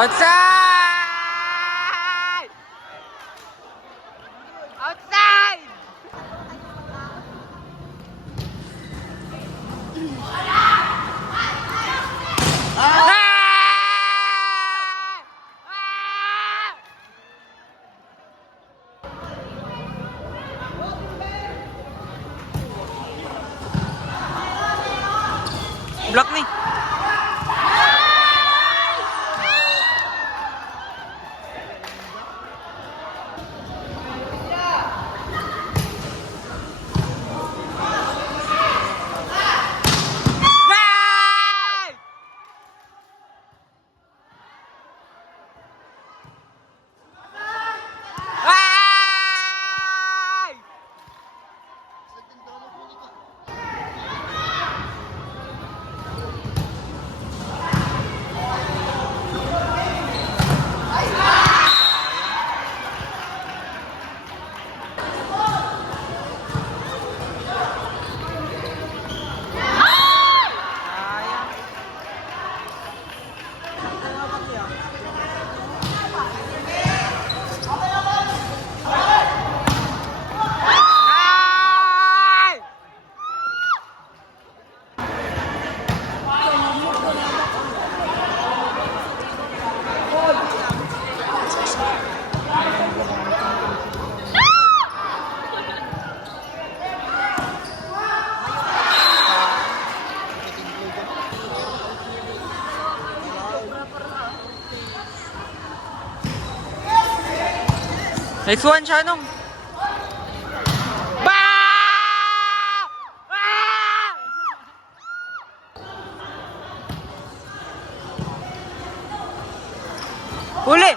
Outside! Outside! Block nih. Nice one, Shanong. Ba! Ah! Huli!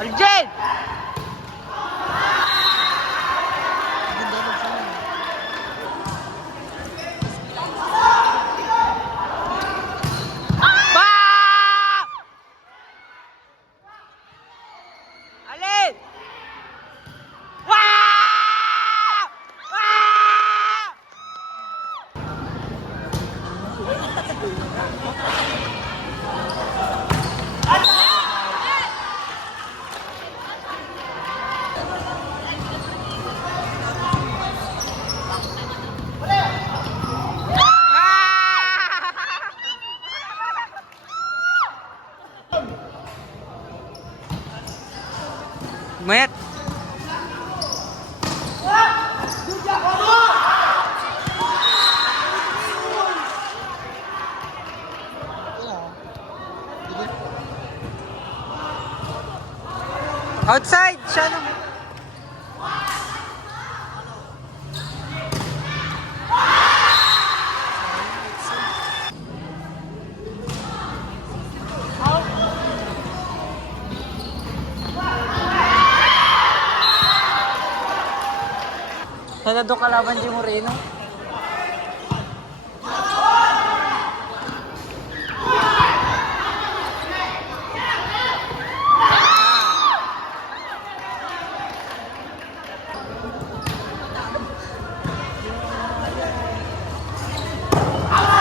Arjen! Met. Outside, Shannon. Nalado kalaban di Moreno.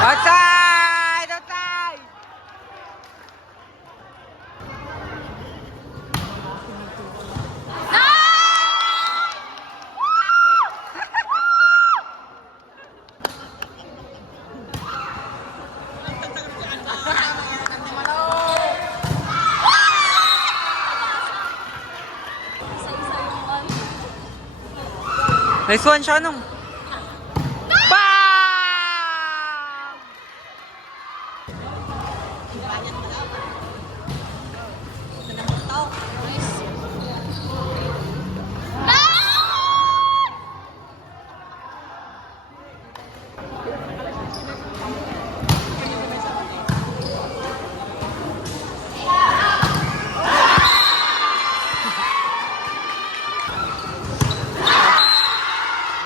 Outside! Outside! Nice one, Shanong. Bang!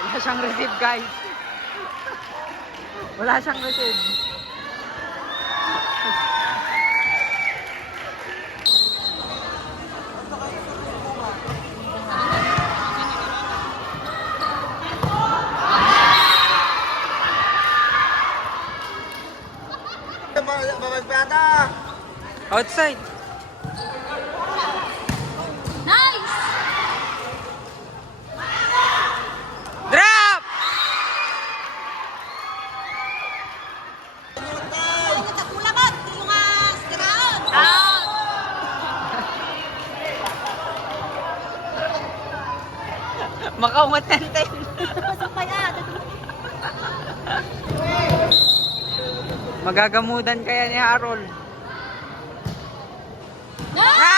Wala siyang receive, guys. Wala siyang receive. Outside. Nice! Drop! Out! Makaungat natin. Magagamudan kaya ni Harold. Nice!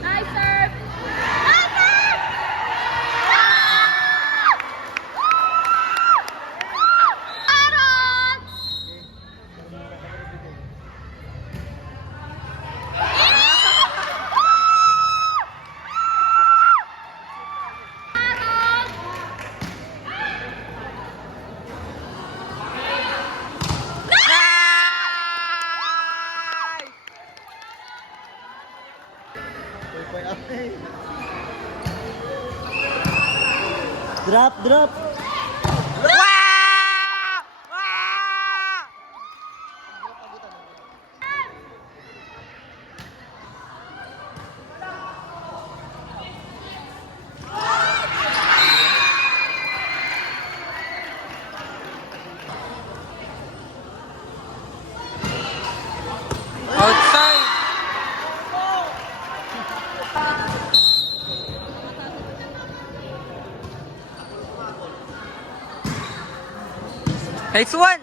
Nice serve! Drop, drop. Wow! Wow! Outside. Nice one.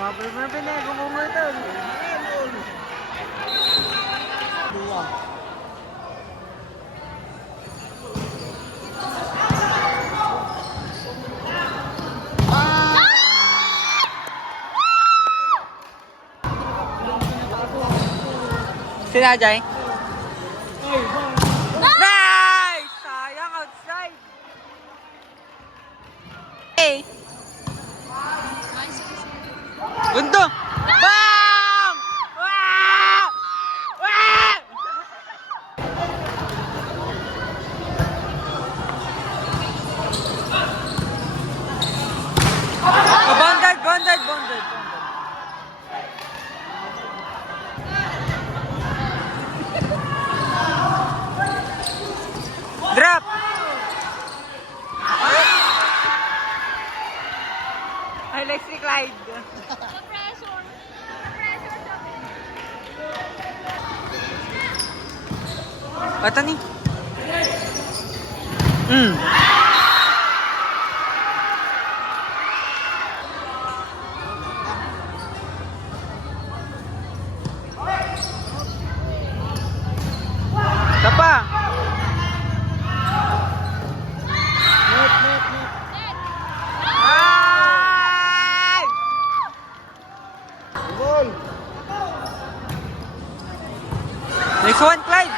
Mabel na gumumutan. Dua. Sina Jai? Nice! Sayang outside. Hey. Gundo! Bang! Wow! Wow! Oh, bonded. Drop! Electric slide. Ata ni? Tapa. Net, net, net. Ay! Goal. Next one, Clyde.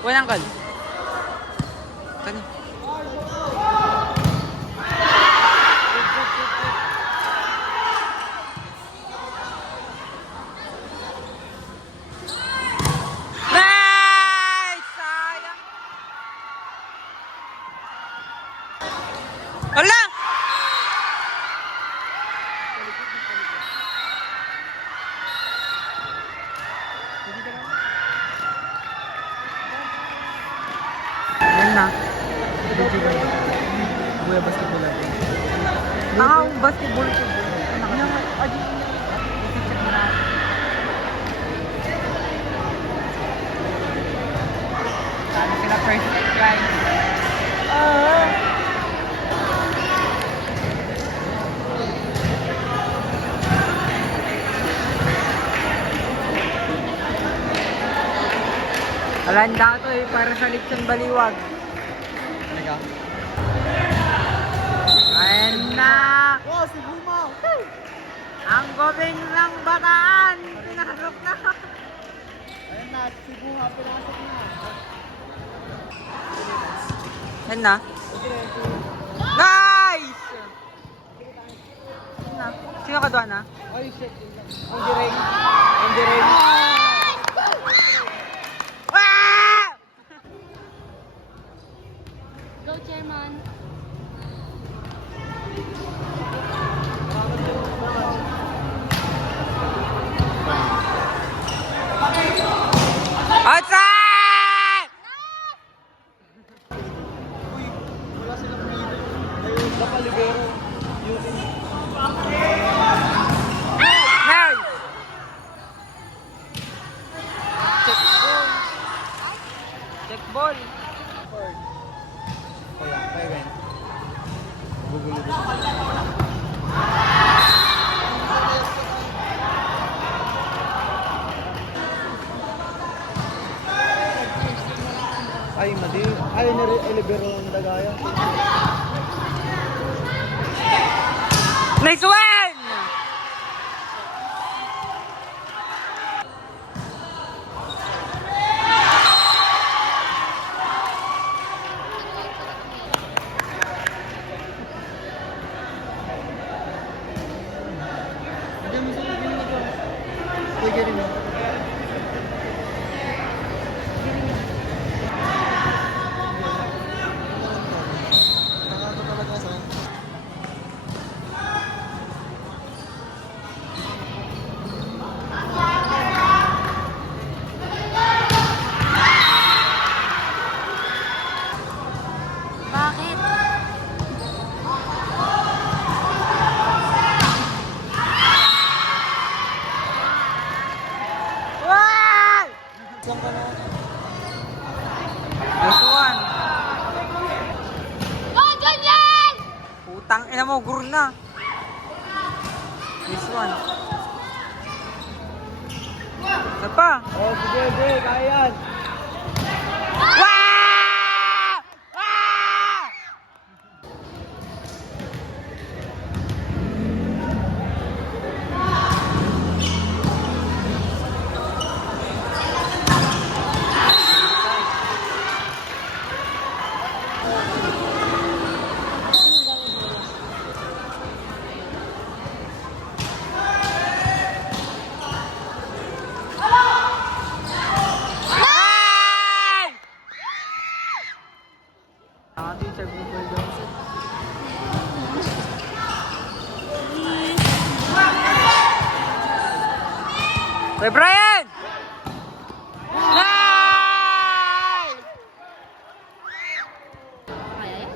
One uncle. Tani. Nice! Sayang. Hala! Yan na. Buya basketball natin. Basketball ko. Sana sila first guys. Alanda to eh, para sa Lipson Baliwag. Teka. Ayan na! Oh, si Buma. Ang Gobeng ng Bataan! Pinasok na! Ayun na, Cebu nga, pinasok na. Yan na. Nice! Yan na. Sino ka doon na? Ay, shit. Ang direng. Ang direng. Ah! Go, Chairman. Outside! Wala silang pili. Ayun, baka libero. Using. Nice! Check ball. Check ball. Kaya, kaya ganyan. Gugulo din. Ay, madi. Ay, libero ng dagaya. Nice one! Diyan mo sa pili na to. Pwede rin mo. Nakaka talaga sa Bakit? One! Saan ka na? Nice one. Oh, ganyan! Putang ina mo, guru na. Nice one. Isa pa. Oh, sige, sige. Kaya yan. Wow! Ah! Nice! Nakati sa Google daw. Hey, Brian! Nice! Kaya yan?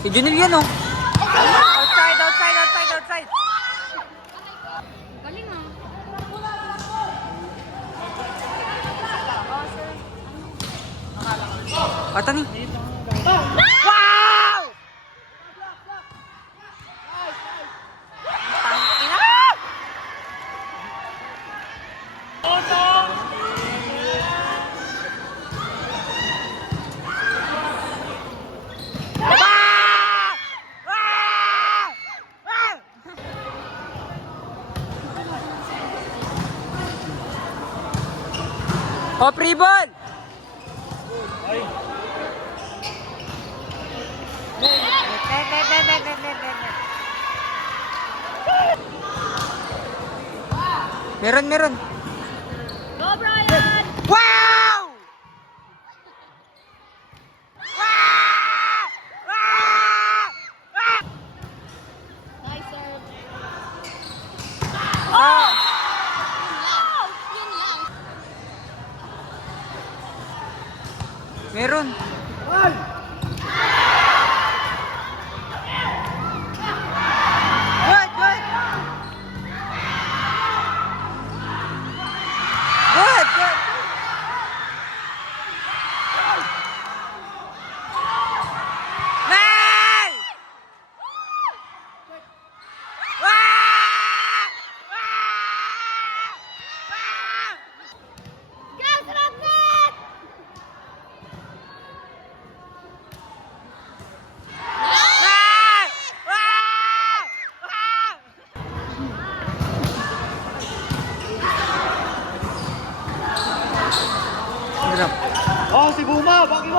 Si Junil yan, oh. Outside, outside, outside, outside. Galing ah. Ata ni. Wow! Tangina! Wow! Wow! Wow! Oh, free ball! Meron, meron. Go, Brian! Wow! Wow! Wow! Wow! Nice serve. Oh! Yun lang. Meron. Ay! Good, good. Good, good. Nice! Wow! Wow! Wow! Gas, Rocket!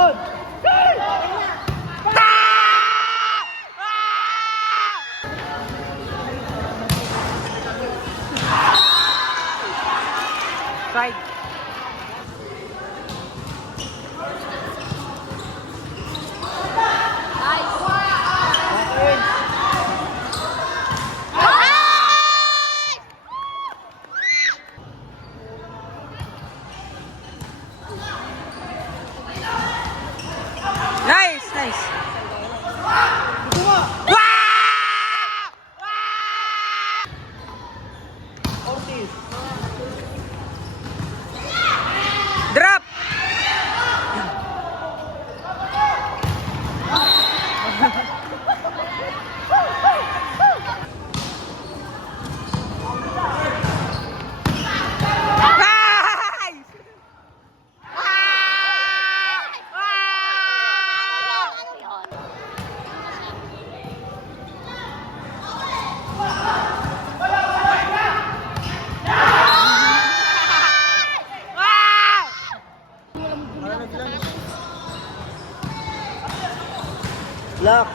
Good! Side. Nice. Okay. Nice, nice. Ito nga! Ortiz. Drop. Nice. Ano yun? Ano naglang? Lock.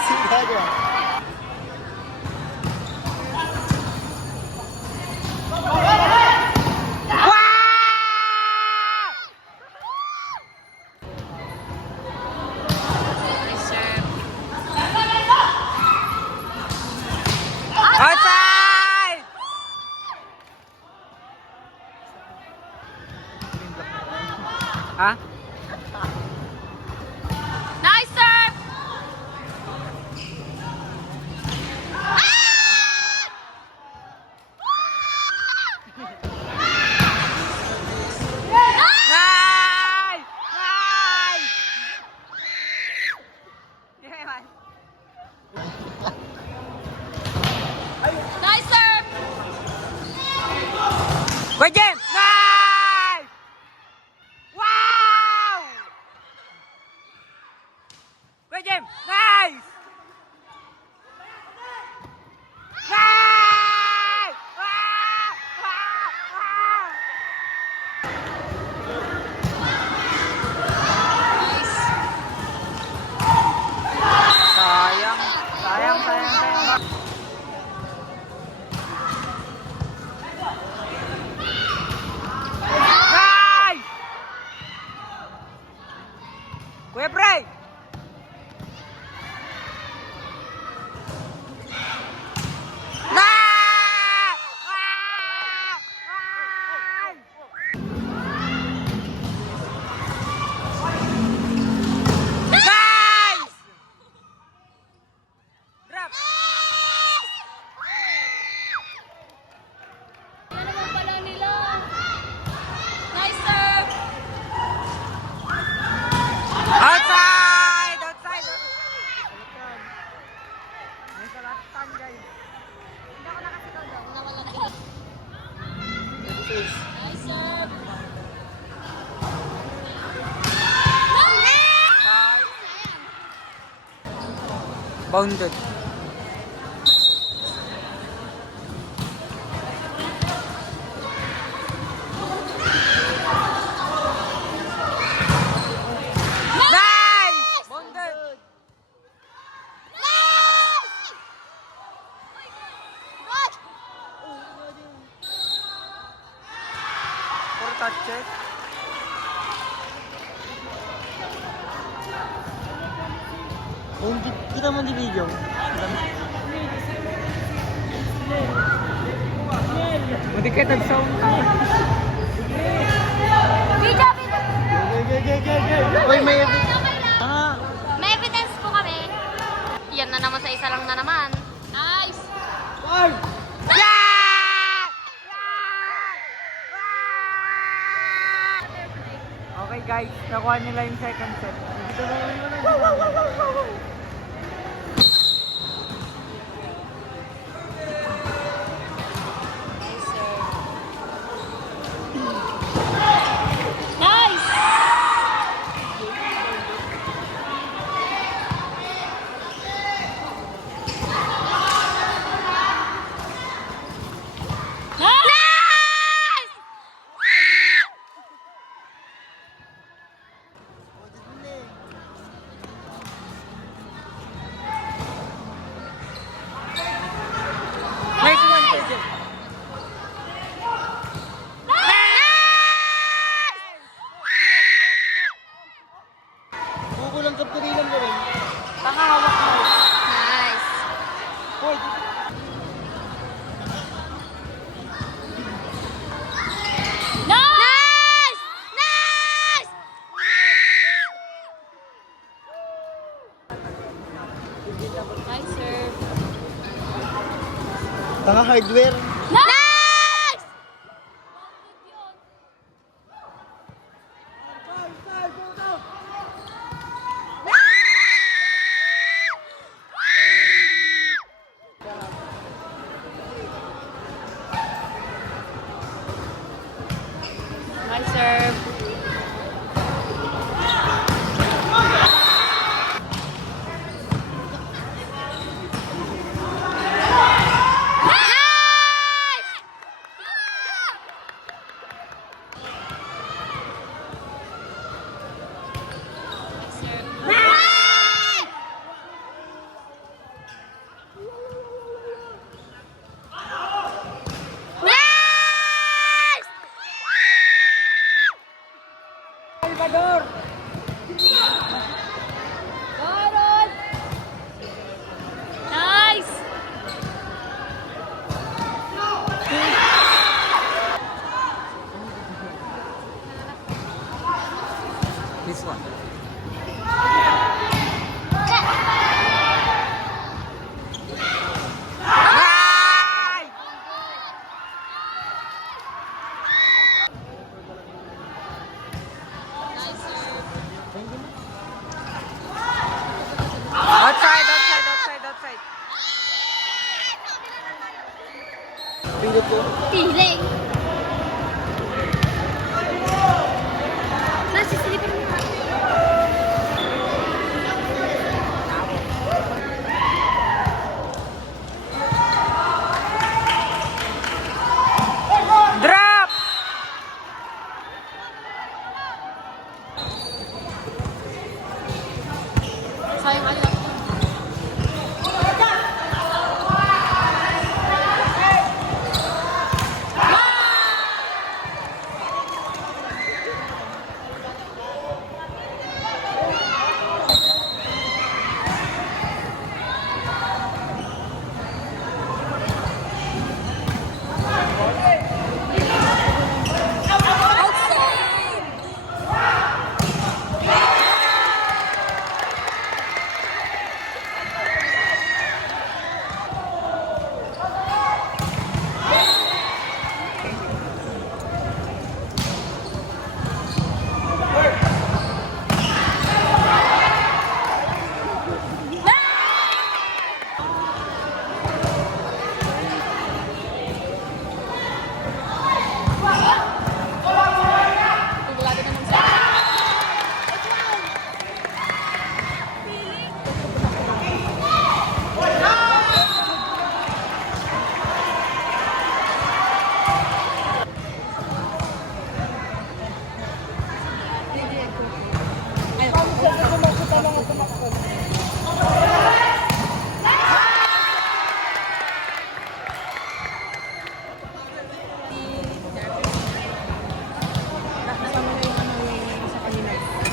Sigado. Nice serve. Outside! Ha? Nice serve. Nice! Nice! Yeah, man. Nice serve. Good game! Nice! Wow! Good game! Nice! Nice! Wow! Wow! Wow! Nice. Sayang. Sayang, sayang, sayang. Nice! Kuya Bray! Nice! Nice! Drop! Ano naman pala nila? Nice serve. Outside! Outside! May salatan, guys. Hindi ako nakasigaw daw. Nawala na. Nice serve. Bounded. Nice! Bounded. For touches. Kung kita mo di video. Buti ka nag-sound ka. Video, video. Uy, may... Okay lang. Ah! May evidence po kami. Yan na naman sa isa lang na naman. Nice. Ay! Okay guys, nakuha nila yung second set. Dito mo yun. Nice. Nice. hardware. Nice! Nice serve. Salvador! Nice! This one. Outside, outside, outside, outside. Pilit ko. Piling! Nasa slipper mo. Drop! Sayang ayun.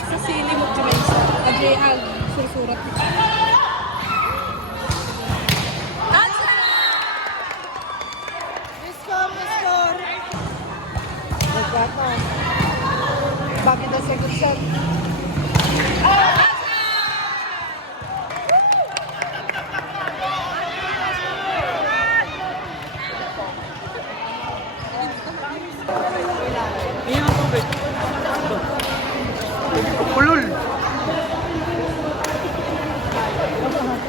Sa sili mo, Jumaisa. Adriel, susurat. Nagkataon. Bakit ang second set? Iyan ang tubig. Kulul.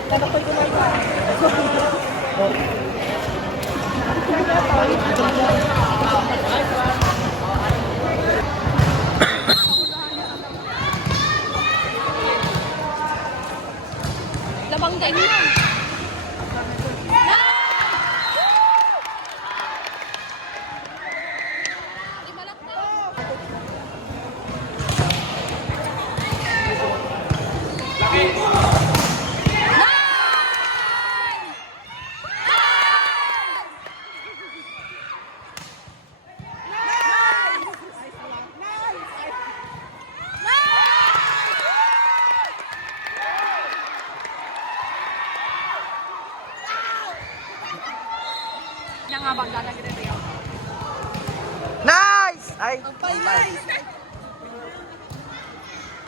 Tatakoy ko na ito. Labang din yun. Yan nga bang lalagyan ito yun? Nice! Ay, Nice!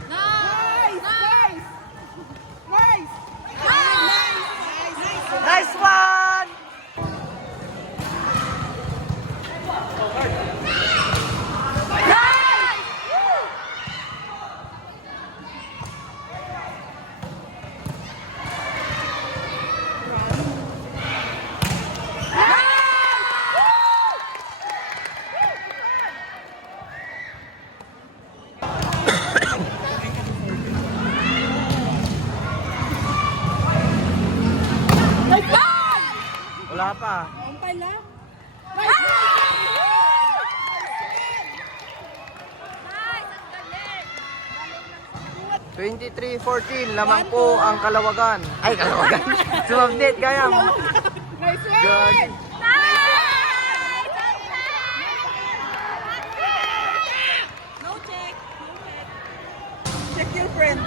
Nice! Nice! Nice! nice one! Wala pa. Umpay lang. 23-14, lamang po ang Kalawagan. Ay, Kalawagan. Sumabdit, kaya mo. Nice Gagi. No check. Check your friend.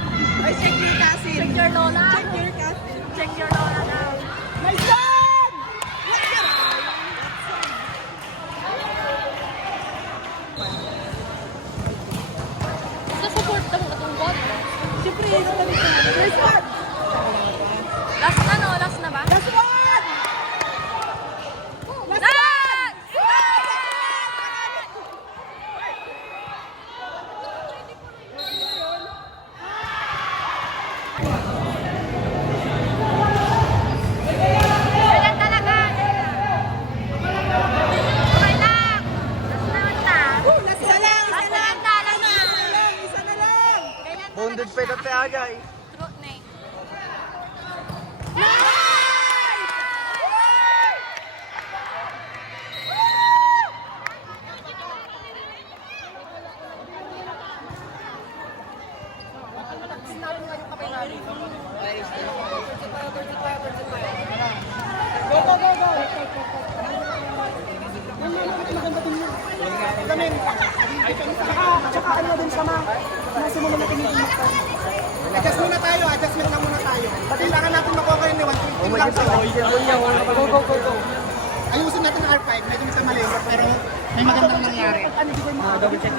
Ay, check your cousin. Check your lola. Check your cousin. Check your lola now. My son! Sa-support ka mo itong bot. Siyempre, yung tabi ko. First one! Last na no? Last na ba? Last one! Last Last! Ganyan talaga. Okay lang. Last na. Last isa lang! Last Isa lang! na. Last na. Isa lang! Isa na lang! Ganyan talaga Bonded pa ito siya. agay. True, Nay. Go, go, go, go! Maganda din yun. Kami, tsaka ano din sama. Nasa muna natin yung impact. Adjust muna tayo, adjustment na muna tayo. Kailangan natin makuha kayo ni 115 lang sa Go, go, go, go. Ayusin natin ang R5, medyo sa mali, pero may magandang nangyari. Ano, di ko yung mga double check.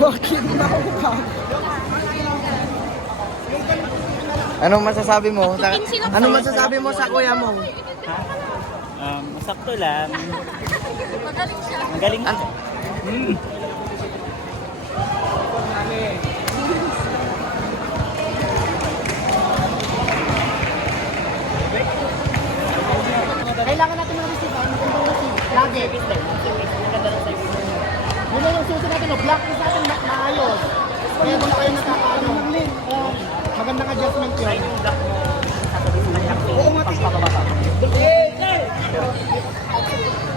Bakit? Hindi na ako pa. Anong masasabi mo? Anong masasabi mo sa kuya mo? Masakto lang. Magaling siya. Magaling siya. Kailangan natin mga receive, magandang receive. Lagi. Yun lang yung susunod natin, block list natin maayos. Kaya kung kayo nakakaano, magandang adjustment yun. Oo nga,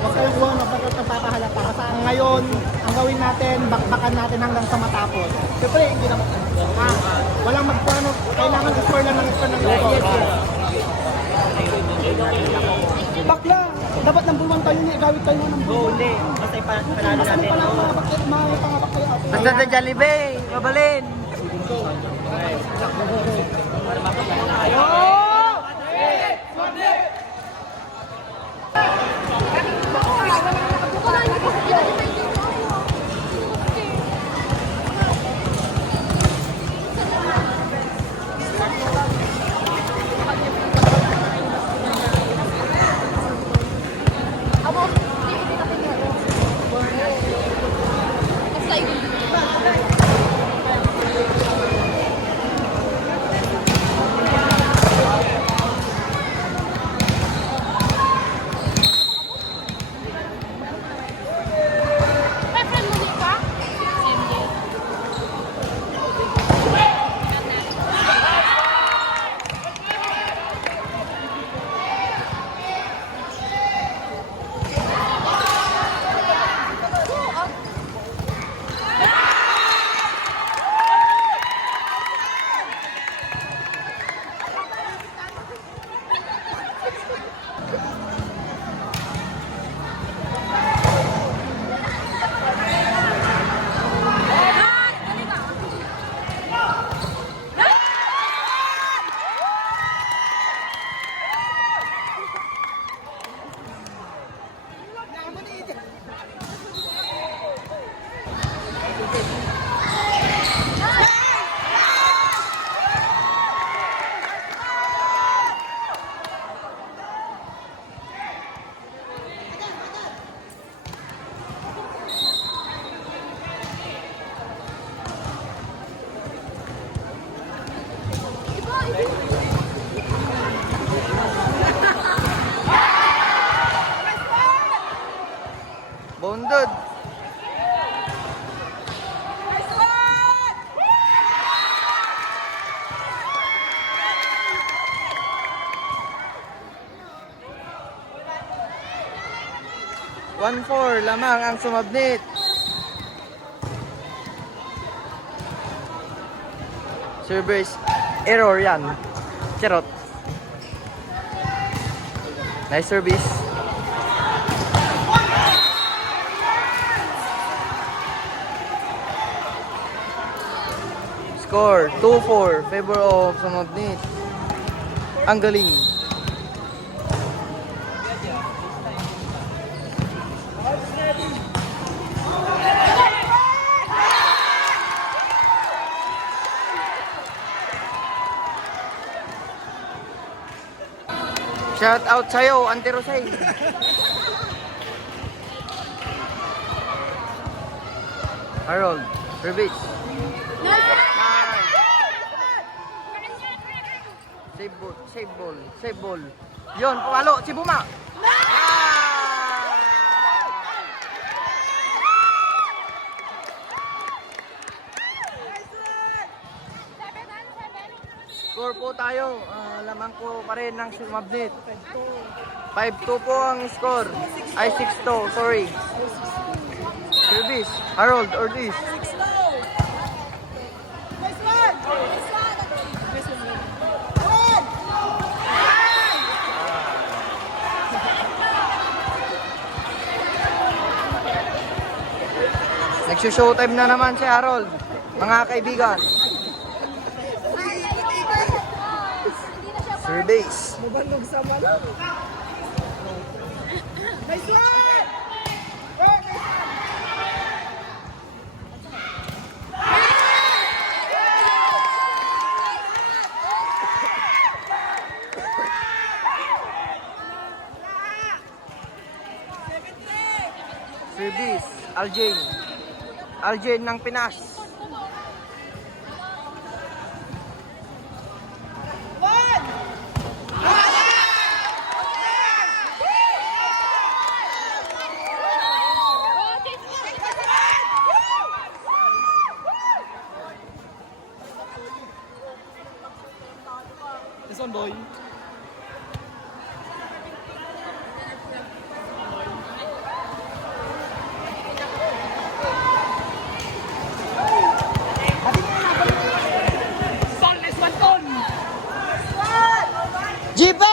huwag kayong huwag magpapahalata. Basta ngayon, ang gawin natin, bakbakan natin hanggang sa matapos. Siyempre, hindi naman. Walang magplano. Kailangan score lang ng score ng loko. Bakla! Dapat number 1 tayo niya. Gawin tayo ng number 1. Hindi. Basta panalo Mas ano natin. pa lang mga pangabak tayo. Basta sa Jollibee, mabalin. Para mapagano tayo. 1-4 lamang ang sumabnit. Service error yan. Charot. Nice service. Score 2-4 favor of sumabnit. Ang galing. Shout out sa'yo, Ante Rosay. Harold, service. Save ball, save ball, save ball. Yon, pumalo, si Buma. Score po tayo. Lamang po pa rin ng sumabnit. 5-2 po ang score. Ay, 6-2. Sorry. Service. Harold Ortiz. Nagsushow-time na naman si Harold. Mga kaibigan. Service. Mabandog sa malong. Nice one! Service. Aljain. Aljain ng Pinas. This one, boy. GP!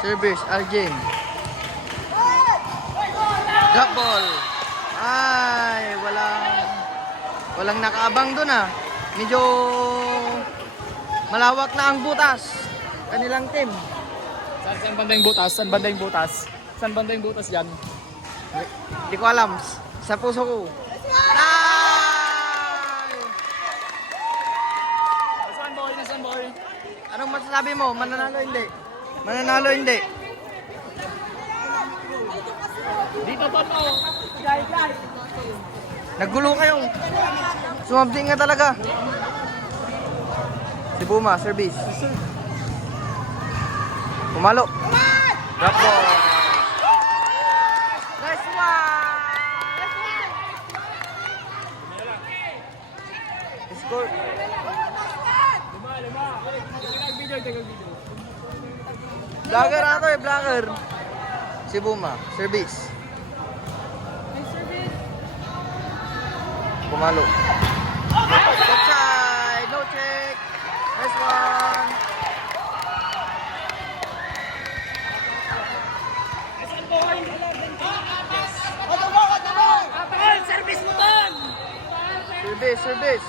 Service, Aljain. Drop ball. Ay, walang nakaabang doon ah. Medyo malawak na ang butas. Kanilang team. Saan banda yung butas? Saan banda yung butas? Saan banda yung butas dyan? Hindi ko alam. Sa puso ko. Ay! This one, boy. Anong masasabi mo? Mananalo hindi? Mananalo hindi? Dito pa mo. Naggulo kayo. Sumabdi nga talaga. Si Buma, service. Pumalo. Drop ball. Nice one! Score. Vlogger ako eh, vlogger. Si Buma, service. Pumalo. Outside, no check. Nice one. Service.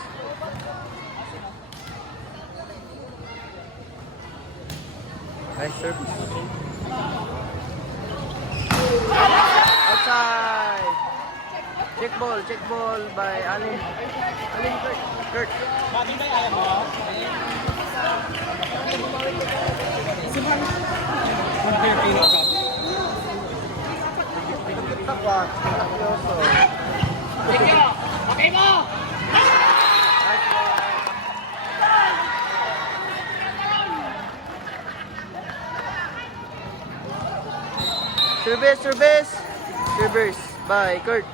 Nice service. Outside. Check ball by Alin Kurt. Okay mo! Nice one. Service. By Kurt.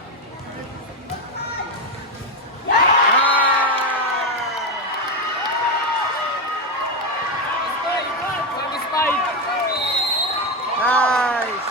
Nice.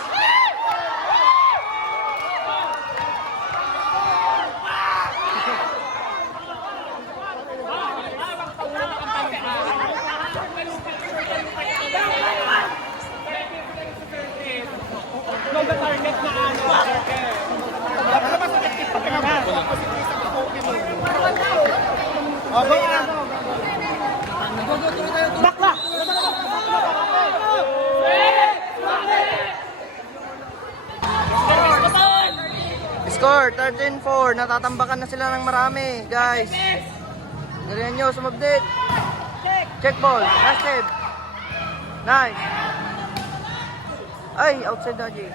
Score 13-4. Natatambakan na sila ng marami, guys. Galingan nyo, sumabdit. Check ball. Last save. Nice. Ay, outside na, Jay.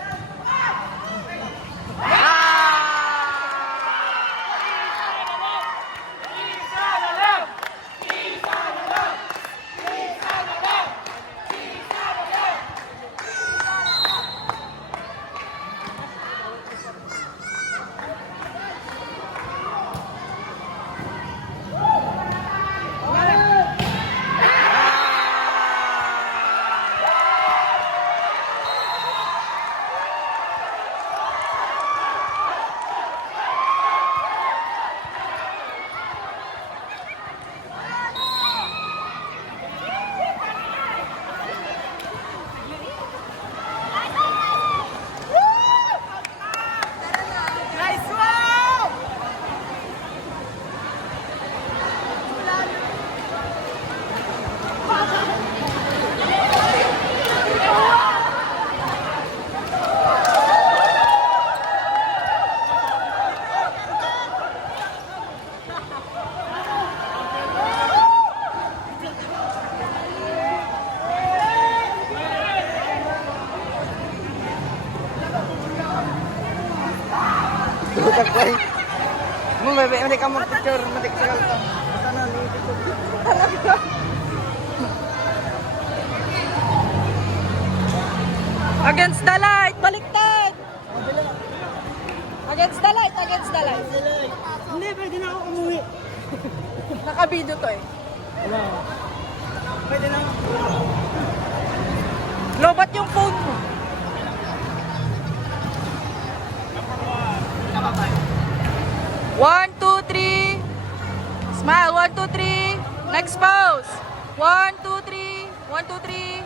Butak ko eh. Mo bebe, hindi ka mag-picture, matik sa kalta. Basta na, ni picture. Against the light, baliktad. Against the light. Hindi, pwede na ako umuwi. Naka-video to eh. Pwede na ako. Lobat yung phone mo. One, two, three. Smile. 1, 2, 3. Next pose. 1, 2, 3. 1, 2, 3.